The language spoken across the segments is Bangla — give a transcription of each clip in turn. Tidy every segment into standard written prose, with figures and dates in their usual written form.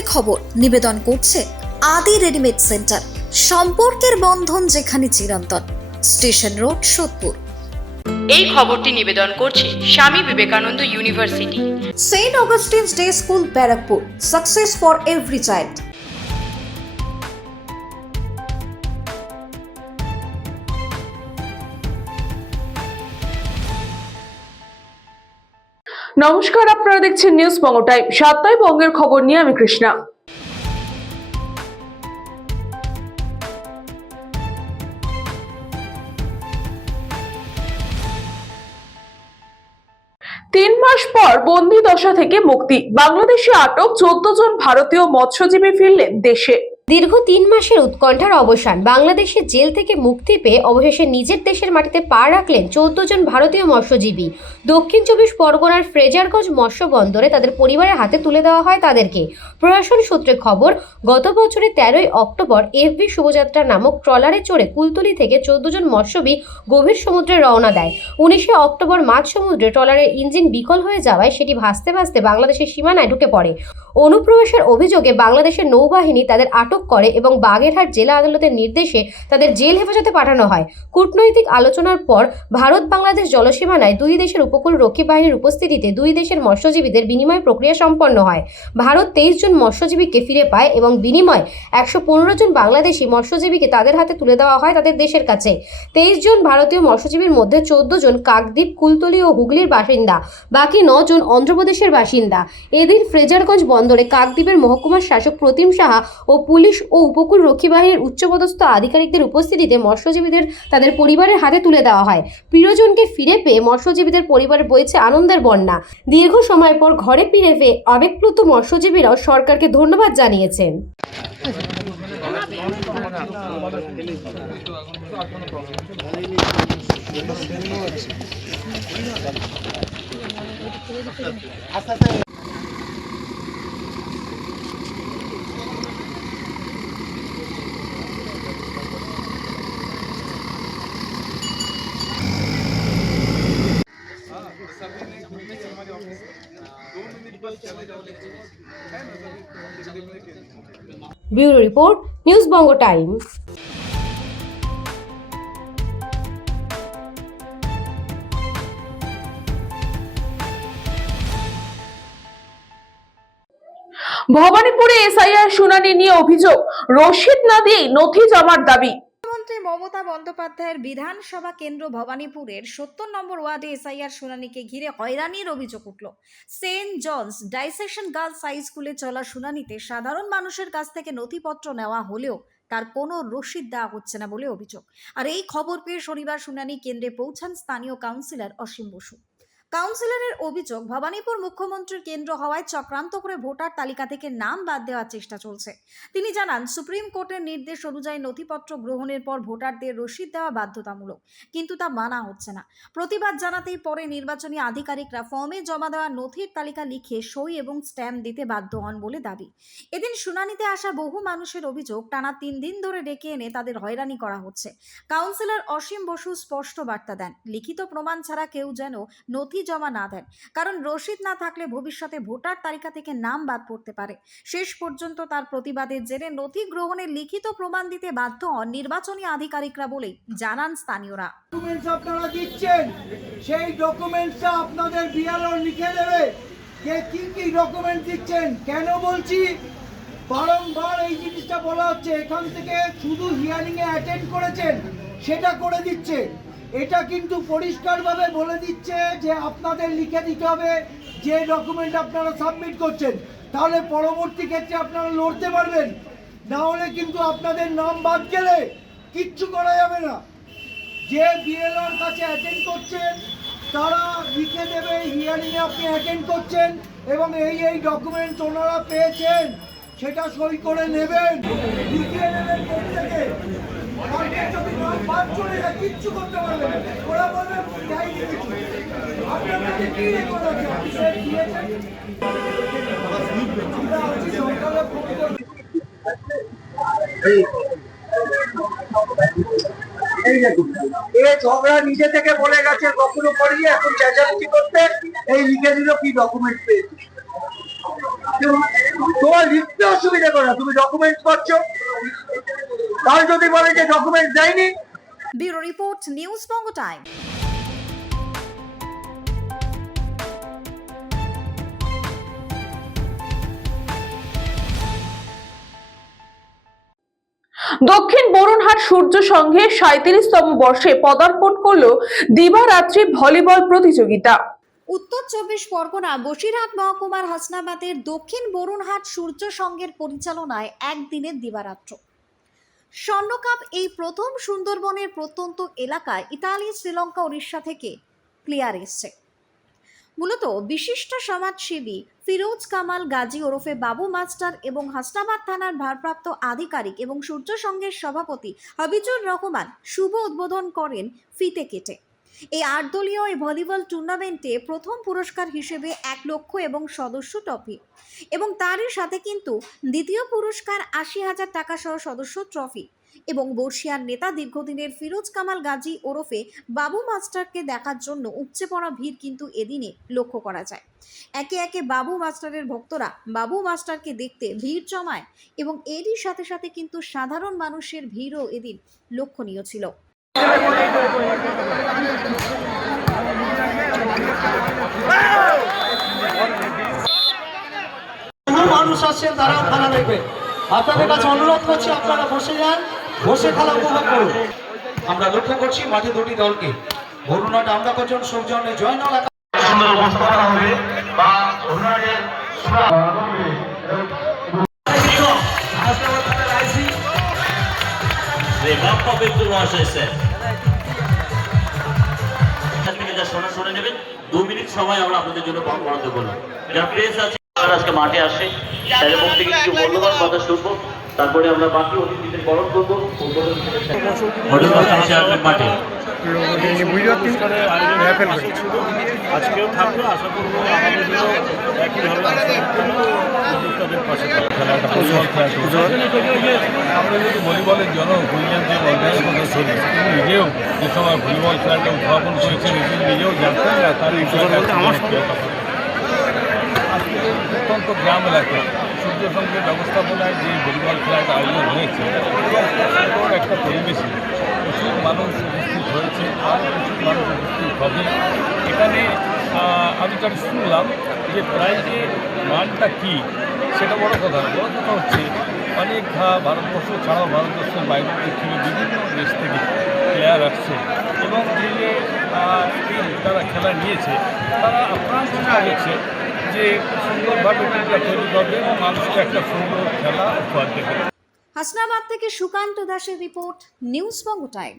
বঙ্গের খবর নিবেদন করছে আদি রেডিমেড সেন্টার, সম্পর্কের বন্ধন যেখানে চিরন্তন, স্টেশন রোড, সোদপুর। এই খবরটি নিবেদন করছে Swami Vivekananda university, Saint Augustine's day school, Barrackpore, success for every child. নমস্কার, আপনারা দেখছেন নিউজ বঙ্গ টাইম। সাতটায় বঙ্গের খবর নিয়ে আমি কৃষ্ণা। তিন মাস পর বন্দি দশা থেকে মুক্তি, বাংলাদেশে আটক 14 জন ভারতীয় মৎস্যজীবী ফিরলেন দেশে। দীর্ঘ 3 মাসের উৎকণ্ঠার অবসান, বাংলাদেশের জেল থেকে মুক্তি পেয়ে অবশেষে নিজের দেশের মাটিতে পা রাখলেন 14 জন ভারতীয় মৎস্যজীবী। দক্ষিণ 24 পরগনার ফ্রেজারগঞ্জ মৎস্য বন্দরে তাদের পরিবারের হাতে তুলে দেওয়া হয় তাদেরকে। প্রশাসন সূত্রে খবর, গত বছরের 13ই অক্টোবর এফবি শুভযাত্রা নামক ট্রলারে চড়ে কুলতলি থেকে 14 জন মৎস্যজীবী গভীর সমুদ্রে রওনা দেয়। 19শে অক্টোবর মাঝ সমুদ্রে ট্রলারের ইঞ্জিন বিকল হয়ে যাওয়ায় সেটি ভাসতে ভাসতে বাংলাদেশের সীমানায় ঢুকে পড়ে। অনুপ্রবেশের অভিযোগে বাংলাদেশের নৌবাহিনী তাদের আটক করে এবং বাগেরহাট জেলা আদালতের নির্দেশে তাদের জেল হেফাজতে পাঠানো হয়। কূটনৈতিক আলোচনার পর ভারত বাংলাদেশ জলসীমানায় দুই দেশের উপকূল রক্ষী বাহিনীর উপস্থিতিতে দুই দেশের মৎস্যজীবীদের বিনিময় প্রক্রিয়া সম্পন্ন হয়। ভারত 23 জন মৎস্যজীবীকে ফিরে পায় এবং বিনিময়ে 115 জন বাংলাদেশি মৎস্যজীবীকে তাদের হাতে তুলে দেওয়া হয় তাদের দেশের কাছে। 23 জন ভারতীয় মৎস্যজীবীর মধ্যে 14 জন কাকদ্বীপ, কুলতলি ও হুগলির বাসিন্দা, বাকি 9 জন অন্ধ্রপ্রদেশের বাসিন্দা। এদিন ফ্রেজারগঞ্জ বন্দরে কাকদ্বীপের মহকুমার শাসক প্রতিম সাহা ও পুলিশ ও উপকূল রক্ষী বাহিনীর উচ্চপদস্থ আধিকারিকদের উপস্থিতিতে মৎস্যজীবীদের তাদের পরিবারের হাতে তুলে দেওয়া হয়। প্রিয়জনকে ফিরে পেয়ে মৎস্যজীবীদের পরিবারে বইছে আনন্দের বন্যা। দীর্ঘ সময় পর ঘরে ফিরে পেয়ে আবেগপ্লুত মৎস্যজীবীরাও সরকারকে ধন্যবাদ জানিয়েছেন। ব্যুরো রিপোর্ট, নিউজ বঙ্গ টাইম। ভবানীপুরে এসআইআর শুনানি নিয়ে অভিযোগ, রসিদ না দিয়ে নথি জমার দাবি। মুখ্যমন্ত্রী মমতা বন্দ্যোপাধ্যায়ের বিধানসভা কেন্দ্র ভবানীপুরের 70 নম্বর ওয়ার্ডে এসআইআর শুনানিকে ঘিরে হয়রানির অভিযোগ উঠল। Saint John's Diocesan girls high স্কুলে চলা শুনানিতে সাধারণ মানুষের কাছ থেকে নথিপত্র নেওয়া হলেও তার কোনো রসিদ দেওয়া হচ্ছে না বলে অভিযোগ। আর এই খবর পেয়ে শনিবার শুনানি কেন্দ্রে পৌঁছান স্থানীয় কাউন্সিলর অসীম বসু। কাউন্সিলরের অভিযোগ, ভবানীপুর মুখ্যমন্ত্রীর কেন্দ্র হওয়ায় চক্রান্ত করে ভোটার তালিকা থেকে নাম বাদ দেওয়ার চেষ্টা চলছে। তিনি জানান, সুপ্রিম কোর্টের নির্দেশ অনুযায়ী নথিপত্র গ্রহণের পর ভোটারদের রসিদ দেওয়া বাধ্যতামূলক, কিন্তু তা মানা হচ্ছে না। প্রতিবাদ জানাতেই পরে নির্বাচনী আধিকারিকরা ফর্মে জমা দেওয়া নথির তালিকা লিখে সই এবং স্ট্যাম্প দিতে বাধ্য হন বলে দাবি। এদিন শুনানিতে আসা বহু মানুষের অভিযোগ, টানা 3 দিন ধরে ডেকে এনে তাদের হয়রানি করা হচ্ছে। কাউন্সিলর অসীম বসু স্পষ্ট বার্তা দেন, লিখিত প্রমাণ ছাড়া কেউ যেন নথি জমা না দেন, কারণ রসিদ না থাকলে ভবিষ্যতে ভোটার তালিকা থেকে নাম বাদ পড়তে পারে। শেষ পর্যন্ত তার প্রতিবাদের জেরে নথি গ্রহণের লিখিত প্রমাণ দিতে বাধ্য হন নির্বাচনী আধিকারিকরা বলেই জানান স্থানীয়রা। ডকুমেন্টস আপনারা দিচ্ছেন, সেই ডকুমেন্টসটা আপনাদের বিএলও লিখে দেবে যে কি কি ডকুমেন্ট দিচ্ছেন। কেন বলছি, বারংবার এই জিনিসটা বলা হচ্ছে, এখান থেকে শুধু হিয়ারিং এ অ্যাটেন্ড করেছেন সেটা করে দিচ্ছে। এটা কিন্তু পরিষ্কারভাবে বলে দিচ্ছে যে আপনাদের লিখে দিতে হবে যে ডকুমেন্ট আপনারা সাবমিট করছেন, তাহলে পরবর্তী ক্ষেত্রে আপনারা লড়তে পারবেন। না হলে কিন্তু আপনাদের নাম বাদ গেলে কিচ্ছু করা যাবে না। যে বিএলওর কাছে অ্যাটেন্ড করছেন তারা লিখে দেবে হিয়ারিংয়ে আপনি অ্যাটেন্ড করছেন এবং এই ডকুমেন্ট ওনারা পেয়েছেন সেটা সই করে নেবেন, লিখিয়ে নেবেন কোর্ট থেকে। যদি নাম বাদ চলে যায় কিচ্ছু করতে পারবেন, ওরা বলবে যাই কিছু। আপনার কাছে কি রেকর্ড আছে? আপনি সে দিয়েছেন। আমরা আজকে সরকারের ফোন করে ঝগড়া নিজে থেকে বলে গেছে কখনো করিয়ে, এখন চেঁচামেচি করতে এই লিখে দিল কি ডকুমেন্ট পেয়েছে। তোমার লিখতে অসুবিধা করে না, তুমি ডকুমেন্টস করছো। কাল যদি বলে যে ডকুমেন্টস দেয়নি। ব্যুরো রিপোর্ট, নিউজ বঙ্গ টাইম। দক্ষিণ বরুণহাট সূর্য সংঘে 37তম বর্ষে পদার্পণ করলো দিবারাত্রি ভলিবল প্রতিযোগিতা। উত্তর 24 পরগনা বসিরহাট মহকুমার হাসনাবাদের দক্ষিণ বরুণহাট সূর্য সংঘের পরিচালনায় একদিনের দিবারাত্র স্বর্ণকাপ এই প্রথম সুন্দরবনের প্রত্যন্ত এলাকায় ইতালি, শ্রীলঙ্কা, উড়িষ্যা থেকে প্লেয়ার এসছে। মূলত বিশিষ্ট সমাজসেবী ফিরোজ কামাল গাজী ওরফে বাবু মাস্টার এবং হাসনাবাদ থানার ভারপ্রাপ্ত আধিকারিক এবং সূর্য সংঘের সভাপতি হাবিজুর রহমান শুভ উদ্বোধন করেন ফিতে কেটে। এই 8 দলীয় এই ভলিবল টুর্নামেন্টে প্রথম পুরস্কার হিসেবে 1 লক্ষ এবং সদস্য ট্রফি এবং তারই সাথে কিন্তু দ্বিতীয় পুরস্কার 80,000 টাকা সহ সদস্য ট্রফি এবং বর্ষিয়ার নেতা দীর্ঘদিনের ফিরোজ কামাল গাজী ওরফে বাবু মাস্টারকে দেখার জন্য উপচে পড়া ভিড় কিন্তু এদিনে লক্ষ্য করা যায়। একে একে বাবু মাস্টারের ভক্তরা বাবু মাস্টারকে দেখতে ভিড় জমায় এবং এরই সাথে সাথে কিন্তু সাধারণ মানুষের ভিড়ও এদিন লক্ষণীয় ছিল। মানুষ আসছেন, তারাও খেলা দেখবে। আপনাদের কাছে অনুরোধ করছি, আপনারা বসে যান, বসে খেলা উপভোগ করুন। আমরা লক্ষ্য করছি মাঠে দুটি দলকে বরুণহাট আমরা কজন সৌজন্যে জয়নাল সুন্দর অবস্থা করা হবে বা বরুণহাটের শুনে নেবেন। 2 মিনিট সময় আমরা আপনাদের জন্য বরাদ্দ করলাম। যারা প্রেস আছে আজকে মাঠে আসে তাদের মুখ থেকে কিছু মূল্যবান কথা শুনবো, তারপরে আমরা বাকি অতিথিদের বরণ করবো। মাঠে আজকেও থাকবে, আশা করবো আমাদেরও একইভাবে উদ্যোক্তাদের পাশে আমরা যদি ভলিবলের জনক হুইলিয়াম যে বলবেনের কথা শুনি, তিনি নিজেও যে সময় ভলিবল খেলাটা উদ্ভাবন করেছেন নিজেও জানতেন না তার আমার আজকে অত্যন্ত গ্রাম এলাকায় সূর্য সংঘের ব্যবস্থাপনায় যে ভলিবল খেলাটা আয়োজন হয়েছে এবং একটা পরিবেশে প্রচুর মানুষ উপস্থিত হয়েছে, আরও প্রচুর মানুষ উপস্থিত হবে। এখানে আমি যেটা শুনলাম যে প্রাইজের মানটা কী সেটা বড় কথা হচ্ছে অনেক ভারতবর্ষ ছাড়াও ভারতবর্ষের বাইরে থেকে বিভিন্ন দেশ থেকে প্লেয়ার আসছে এবং এই যে টিম তারা খেলা নিয়েছে তারা আপনার চেষ্টা করছে যে সুন্দরভাবে টিমটা তৈরি করবে এবং মানুষকে একটা সুন্দর খেলা উপহার দেবে। হাসনাবাদ থেকে সুকান্ত দাসের রিপোর্ট, নিউজ বঙ্গ টাইম।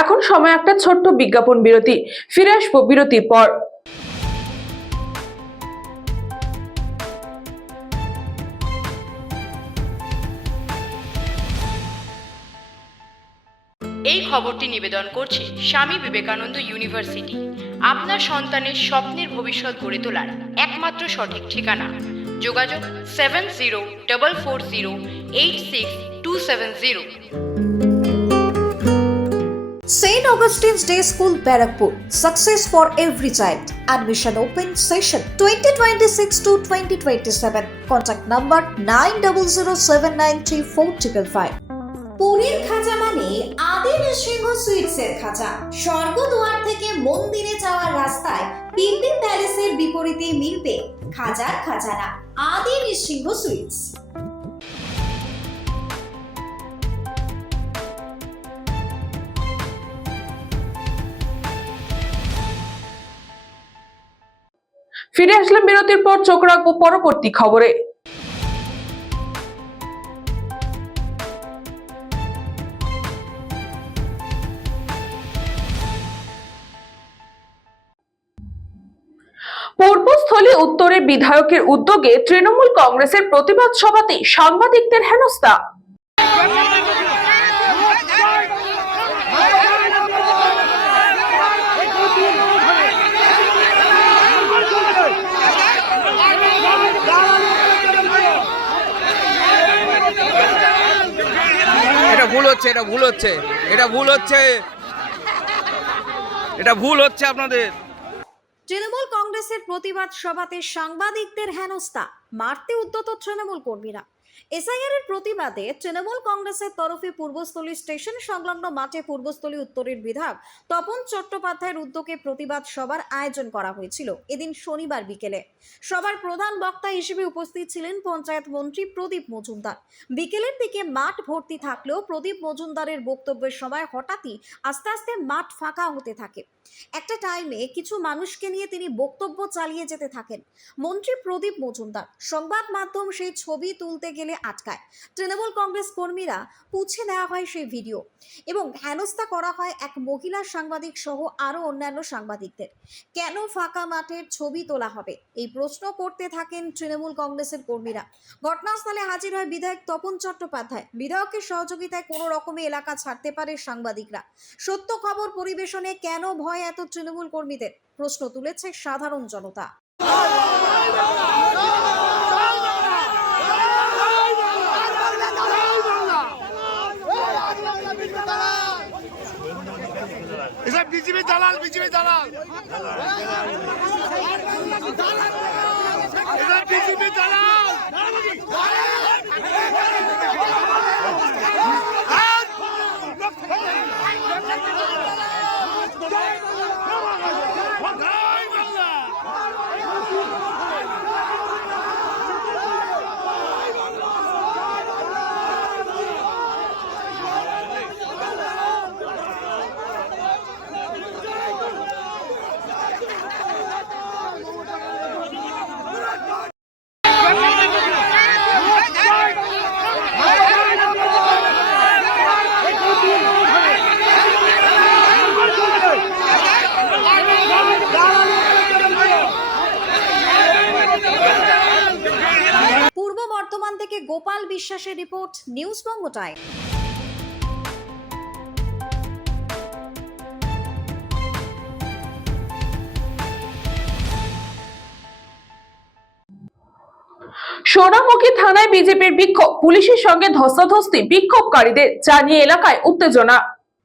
এখন সময় একটা ছোট্ট বিজ্ঞাপন বিরতি, ফিরে আসবো বিরতির পর। এই খবরটি নিবেদন করছে স্বামী বিবেকানন্দ ইউনিভার্সিটি। আপনার সন্তানের স্বপ্নের ভবিষ্যৎ গড়ে তোলার একমাত্র সঠিক ঠিকানা। যোগাযোগ 7044086270। St. Augustine's Day School, Barakpur. Success for every child. Admission open session 2026 to 2027. Contact number 9007934555. পুরীর খাজা মানে আদি নৃসিংহ সুইটসের খাজা। স্বর্গদুয়ার থেকে মন্দিরে যাওয়ার রাস্তায় পিন্ডি প্যালেসের বিপরীতে মিলবে খাজার খাজানা আদি নৃসিংহ সুইটস। ফিরে আসলাম বিরতির পর, চোখ রাখবো পরবর্তী খবরে। পূর্বস্থলী উত্তরের বিধায়কের উদ্যোগে তৃণমূল কংগ্রেসের প্রতিবাদ সভাতে সাংবাদিকদের হেনস্থা। এটা ভুল হচ্ছে, এটা ভুল হচ্ছে, এটা ভুল হচ্ছে, এটা ভুল হচ্ছে আপনাদের। তৃণমূল কংগ্রেসের প্রতিবাদ সভাতে সাংবাদিকদের হেনস্থা, মারতে উদ্যত তৃণমূল কর্মীরা। এসআইআর এর প্রতিবাদে তৃণমূল কংগ্রেসের তরফে পূর্বস্থলী স্টেশন সংলগ্ন মাঠে পূর্বস্থলী উত্তরের বিধায়ক তপন চট্টোপাধ্যায়ের উদ্যোগে প্রতিবাদ সভার আয়োজন করা হয়েছিল এদিন শনিবার বিকেলে। সভার প্রধান বক্তা হিসেবে উপস্থিত ছিলেন পঞ্চায়েত মন্ত্রী প্রদীপ মজুমদার। বিকেলের দিকে মাঠ ভর্তি থাকলেও প্রদীপ মজুমদারের বক্তব্যের সময় হঠাৎই আস্তে আস্তে মাঠ ফাঁকা হতে থাকে। একটা টাইমে কিছু মানুষকে নিয়ে তিনি বক্তব্য চালিয়ে যেতে থাকেন। মন্ত্রী প্রদীপ মজুমদার সংবাদ মাধ্যম সেই ছবি তুলতে গেলে আটকায়। তৃণমূল কংগ্রেস কর্মীরা পুছে দেওয়া হয় সেই ভিডিও এবং হেনস্থা করা হয় এক মহিলা সাংবাদিক সহ আরো অন্যান্য সাংবাদিকদের। কেন ফাঁকা মাঠের ছবি তোলা হবে এই প্রশ্ন করতে থাকেন তৃণমূল কংগ্রেসের কর্মীরা। ঘটনাস্থলে হাজির হয় বিধায়ক তপন চট্টোপাধ্যায়। বিধায়কের সহযোগিতায় কোনো রকমে এলাকা ছাড়তে পারে সাংবাদিকরা। সত্য খবর পরিবেশনে কেন ভয় এত তৃণমূল কর্মীদের, প্রশ্ন তুলেছে সাধারণ জনতা। বিজেপি দালাল, বিজেপি দালাল, বিজেপি দালাল। পূর্ব বর্ধমান থেকে গোপাল বিশ্বাসের রিপোর্ট, নিউজ বঙ্গ টাইম। সোনামুখী থানায় বিজেপির বিক্ষোভ, পুলিশের সঙ্গে ধস্তাধস্তি বিক্ষোভকারীদের, জানিয়ে এলাকায় উত্তেজনা।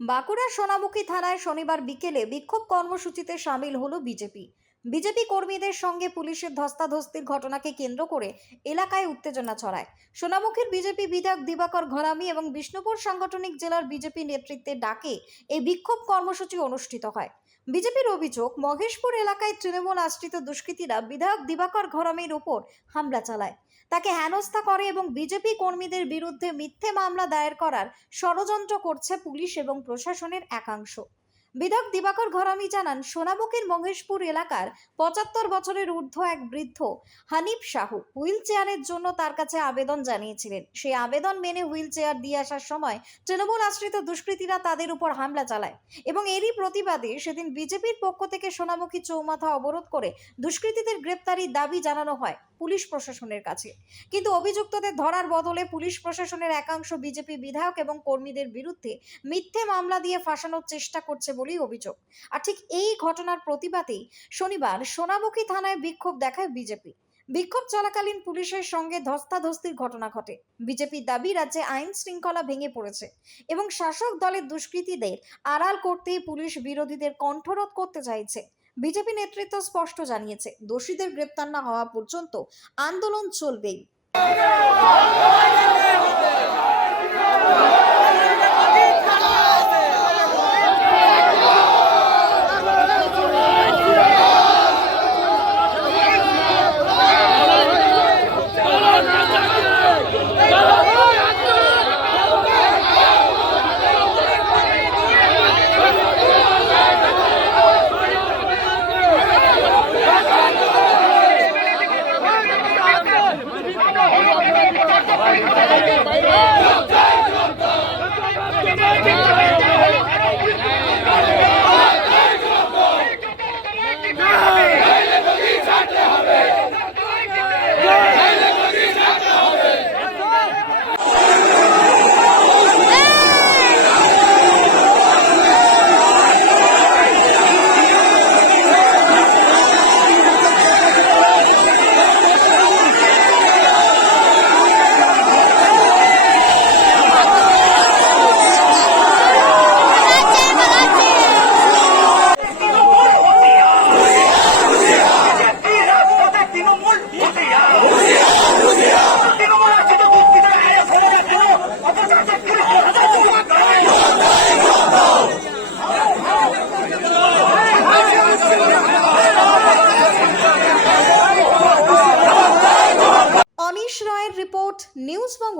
বাঁকুড়ার সোনামুখী থানায় শনিবার বিকেলে বিক্ষোভ কর্মসূচিতে সামিল হলো বিজেপি কর্মীদের সঙ্গে পুলিশের ধস্তাধস্তির ঘটনাকে কেন্দ্র করে এলাকায় উত্তেজনা ছড়ায়। সোনামুখীর বিজেপি বিধায়ক দিবাকর ঘরামি এবং বিষ্ণুপুর সাংগঠনিক জেলার বিজেপি নেতৃত্বের ডাকে এই বিক্ষোভ কর্মসূচি অনুষ্ঠিত হয়। বিজেপির অভিযোগ, মহেশপুর এলাকায় তৃণমূল আশ্রিত দুষ্কৃতীরা বিধায়ক দিবাকর ঘরামির উপর হামলা চালায়, তাকে হেনস্থা করে এবং বিজেপি কর্মীদের বিরুদ্ধে মিথ্যে মামলা দায়ের করার ষড়যন্ত্র করছে পুলিশ এবং প্রশাসনের একাংশ। বিধায়ক দিবাকর ঘরামি জানান, সোনামুখীর মহেশপুর এলাকার ৭৫ বছরের ঊর্ধ্ব এক বৃদ্ধ হানিফ সাহু হুইল চেয়ারের জন্য তার কাছে আবেদন জানিয়েছিলেন। সেই আবেদন মেনে হুইল চেয়ার দিয়ে আসার সময় তৃণমূল আশ্রিত দুষ্কৃতীরা তাদের উপর হামলা চালায় এবং এরই প্রতিবাদে সেদিন বিজেপির পক্ষ থেকে সোনামুখী চৌমাথা অবরোধ করে দুষ্কৃতীদের গ্রেপ্তারির দাবি জানানো হয় পুলিশ প্রশাসনের কাছে। কিন্তু অভিযুক্তদের ধরার বদলে পুলিশ প্রশাসনের একাংশ বিজেপি বিধায়ক এবং কর্মীদের বিরুদ্ধে মিথ্যে মামলা দিয়ে ফাঁসানোর চেষ্টা করছে বলেই অভিযোগ। আর ঠিক এই ঘটনার প্রতিবাদেই শনিবার সোনামুখী থানায় বিক্ষোভ দেখায় বিজেপি। বিক্ষোভ চলাকালীন পুলিশের সঙ্গে ধস্তাধস্তির ঘটনা ঘটে। বিজেপির দাবি, রাজ্যে আইন শৃঙ্খলা ভেঙে পড়েছে এবং শাসক দলের দুষ্কৃতীদের আড়াল করতেই পুলিশ বিরোধীদের কণ্ঠরোধ করতে চাইছে। বিজেপি নেতৃত্ব স্পষ্ট জানিয়েছে, দোষীদের গ্রেপ্তার না হওয়া পর্যন্ত আন্দোলন চলবেই।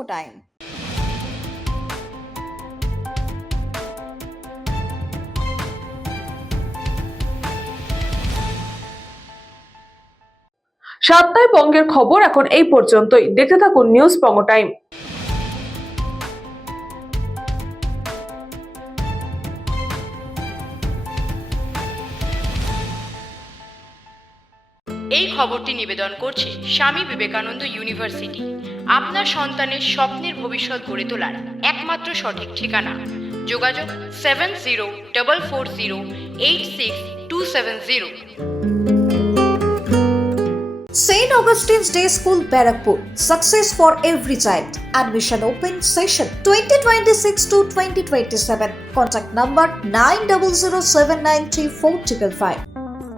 নিউজবঙ্গ টাইম। সাতটায় বঙ্গের খবর এখন এই পর্যন্তই। দেখতে থাকুন নিউজ বঙ্গ টাইম। এই খবরটি নিবেদন করছে স্বামী বিবেকানন্দ ইউনিভার্সিটি। আপনার সন্তানের স্বপ্নের ভবিষ্যৎ গড়ে তোলার একমাত্র সঠিক ঠিকানা। যোগাযোগ 7044086270। St. Augustine's Day School, Barakpur. Success for every child. Admission open session 2026 to 2027. Contact number 9007934555.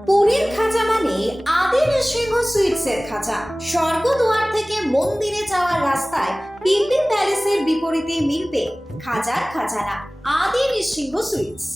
পুরীর খাজা মানে আদি নৃসিংহ সুইটসের খাজা। স্বর্গদুয়ার থেকে মন্দিরে যাওয়ার রাস্তায় পিলপিল প্যালেসের বিপরীতে মিলবে খাজার খাজানা আদি নৃসিংহ সুইটস।